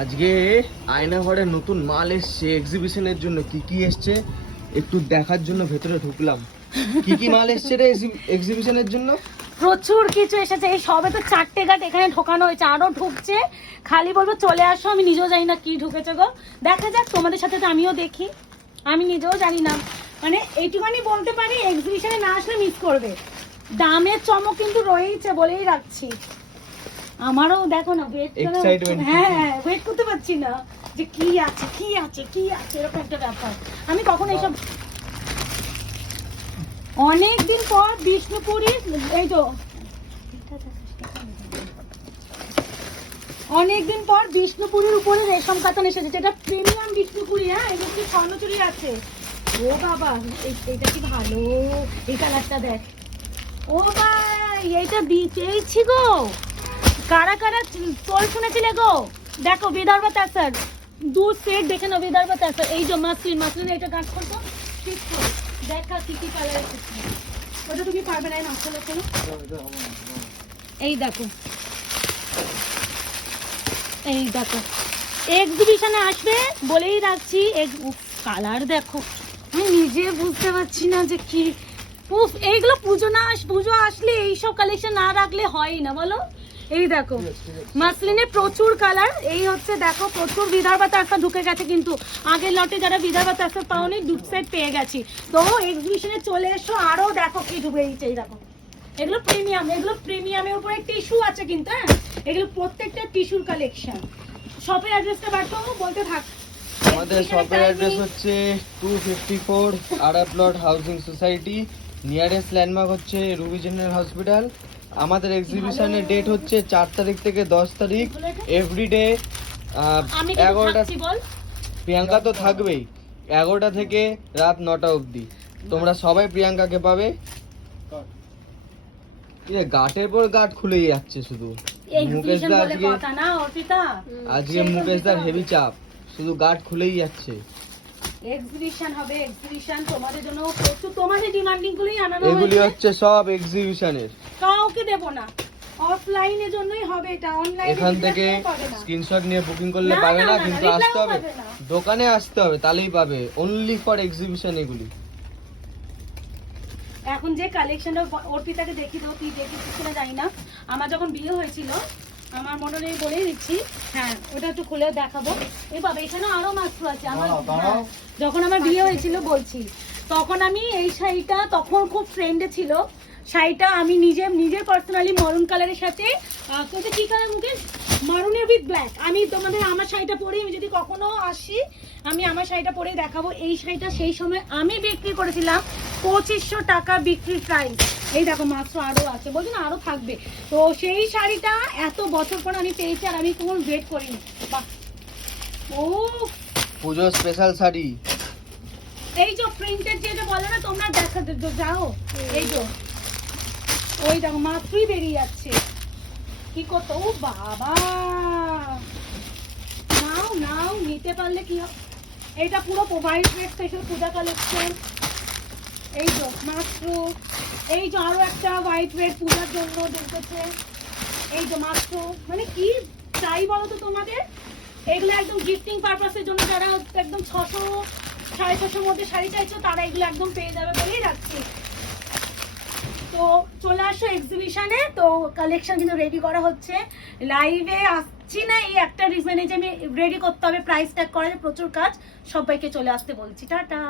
আজকে আয়না ঘরে নতুন মাল এসছে এক্সিবিশনের জন্য। কি কি এসছে একটু দেখার জন্য ভেতরে ঢুকলাম। কি কি মাল এসছে রে এক্সিবিশনের জন্য? প্রচুর কিছু এসেছে। এই সবে তো 4টে গাট এখানে ঢোকানো হয়েছে, আরো ঢুকছে। খালি বলবো চলে আসো, আমি নিজেও জানি না কি ঢুকেছে গো। দেখা যাক, তোমাদের সাথে তো আমিও দেখি, আমি নিজেও জানি না। মানে এইটুখানি বলতে পারি, এক্সিবিশনে না আসলে মিস করবে। দামের চমক কিন্তু রয়েছে, বলেই রাখছি। আমারও দেখো না ওয়েট, হ্যাঁ ওয়েট করতে পারছি না যে কি আছে কি আছে কি আছে, এরকম একটা ব্যাপার। আমি কখন এইসব অনেকদিন পর বিষ্ণুপুরী, এই তো অনেকদিন পর বিষ্ণুপুরীর উপরে রেশম কাতান এসেছে, যেটা প্রিমিয়াম বিষ্ণুপুরী। হ্যাঁ, এর মধ্যে স্বর্ণচুরি আছে। ও বাবা, এইটা কি ভালো, এই কালারটা দেখ। ও ভাই, এইটা চেয়েছি গো। কারা কারা চল শুনেছিলে গো? দেখো বিদর্ভ তাসার 2 সেট দেখে নাও, বিদর্ভ তাসার। এই যে মাসলিন এটা গাছ করতো ঠিক করে দেখা কি কি কালার এসেছে। ওটা তুমি পারবে না, না চলো চলো। এই দেখো, এই দেখো এক্সিবিশনে আসবে বলেই রাখছি। কালার দেখো, আমি নিজে বুঝতে পারছি না যে কি। এইগুলো পুজো আসলে এইসব কালেকশন না রাখলে হয় না, বলো। এই দেখো মাসলিনের প্রচুর কালার। এই হচ্ছে দেখো, প্রচুর বিদর্ভ তাসা ঢুকে গেছে, কিন্তু আগের লটে যারা বিদর্ভ তাসা পাওনি 2 সেট পেয়ে গেছি। তো এক্সিবিশনে চলে এসো, আরো দেখো কি ঢুকে গেছে। এই দেখো, এগুলো প্রিমিয়াম, এগুলো প্রিমিয়ামের উপরে টিস্যু আছে কিন্তু। হ্যাঁ, এগুলো প্রত্যেকটা টিস্যুর কালেকশন। শপের অ্যাড্রেসটা বাড়তো বলতে থাক। আমাদের শপের অ্যাড্রেস হচ্ছে 254 আরা plot housing society. Nearest landmark হচ্ছে রুবি জেনারেল হসপিটাল। আমাদের এক্সিবিশনের ডেট হচ্ছে 4 তারিখ থেকে 10 তারিখ। এভরিডে 11টা। প্রিয়াঙ্কা তো থাকবেই, 11টা থেকে রাত 9টা অবধি। তোমরা সবাই প্রিয়াঙ্কাকে পাবে। গাটের পর গাট খুলেই যাচ্ছে শুধু। মুকেশ দা আজকে মুকেশ দার হেভি চাপ, শুধু গাট খুলেই যাচ্ছে। এক্সিবিশন হবে, এক্সিবিশন তোমাদের জন্য প্রচুর, তোমাদের ডিমান্ডিং গুলোই আনানো হয়েছে। এগুলি হচ্ছে সব এক্সিবিশনের, কাউকে দেব না। অফলাইনের জন্যই হবে এটা, অনলাইনে এখান থেকে স্ক্রিনশট নিয়ে বুকিং করলে পাবে না, কিন্তু আসতে হবে, দোকানে আসতে হবে, তাহলেই পাবে। অনলি ফর এক্সিবিশন এগুলি। এখন যে কালেকশনটা অর্পিতাকে দেখি দাও, তুই দেখেছিস কিনা জানি না। আমার যখন বিয়ে হয়েছিল, আমার মনে নেই বলেই দিচ্ছি, হ্যাঁ ওটা একটু খুলে দেখাবো। এই বাবা, এখানে আরো মাত্র আছে। আমার যখন আমার বিয়ে হয়েছিল বলছি, তখন আমি এই শাড়িটা তখন খুব ট্রেন্ডে ছিল। শাড়িটা আমি নিজের পার্সোনালি মারুন কালারের সাথে, কি কালার মুখে, মারুনের উইথ ব্ল্যাক। আমি তোমাদের আমার শাড়িটা পরে, আমি যদি কখনো আসি, আমি আমার শাড়িটা পরে দেখাবো। এই শাড়িটা সেই সময় আমি বিক্রি করেছিলাম 2500 টাকা বিক্রি প্রাইস। এই দেখো মাত্র আরো আছে, বলছি না আরো থাকবে। তো সেই শাড়িটা এত বছর পর আমি পেয়েছি, আর আমি কোনো ওয়েট করিনি। বাহ, ও পুজো স্পেশাল শাড়ি। এই যে প্রিন্টেড যেটা বলে না তোমরা, দেখা যাও। এই যে ওই দেখো মাত্রই বেরিয়ে যাচ্ছে। কি কত, ও বাবা, নাও নাও, নিতে পারলে কি হবে। এটা পুরো হোয়াইট রেড স্পেশাল পূজা কালেকশন। এই তো মাত্র, এই যে আরো একটা হোয়াইট রেড পূজার জন্য দেখতেছে। এই যে মাত্র, মানে কি চাই বলো তো তোমাদের। এগুলো একদম গিফটিং পারপাসের জন্য, যারা একদম 600 650 মধ্যে শাড়ি চাইছো, তারা এগুলো একদম পেয়ে যাবে বলেই রাখছি। তো চলে আসো এক্সিবিশনে। তো কালেকশন কিন্তু রেডি করা হচ্ছে, লাইভে আসছি না এই একটা রিজনে যে আমি রেডি করতে হবে, প্রাইস ট্যাগ করা, প্রচুর কাজ। সবাইকে চলে আসতে বলছি, টাটা।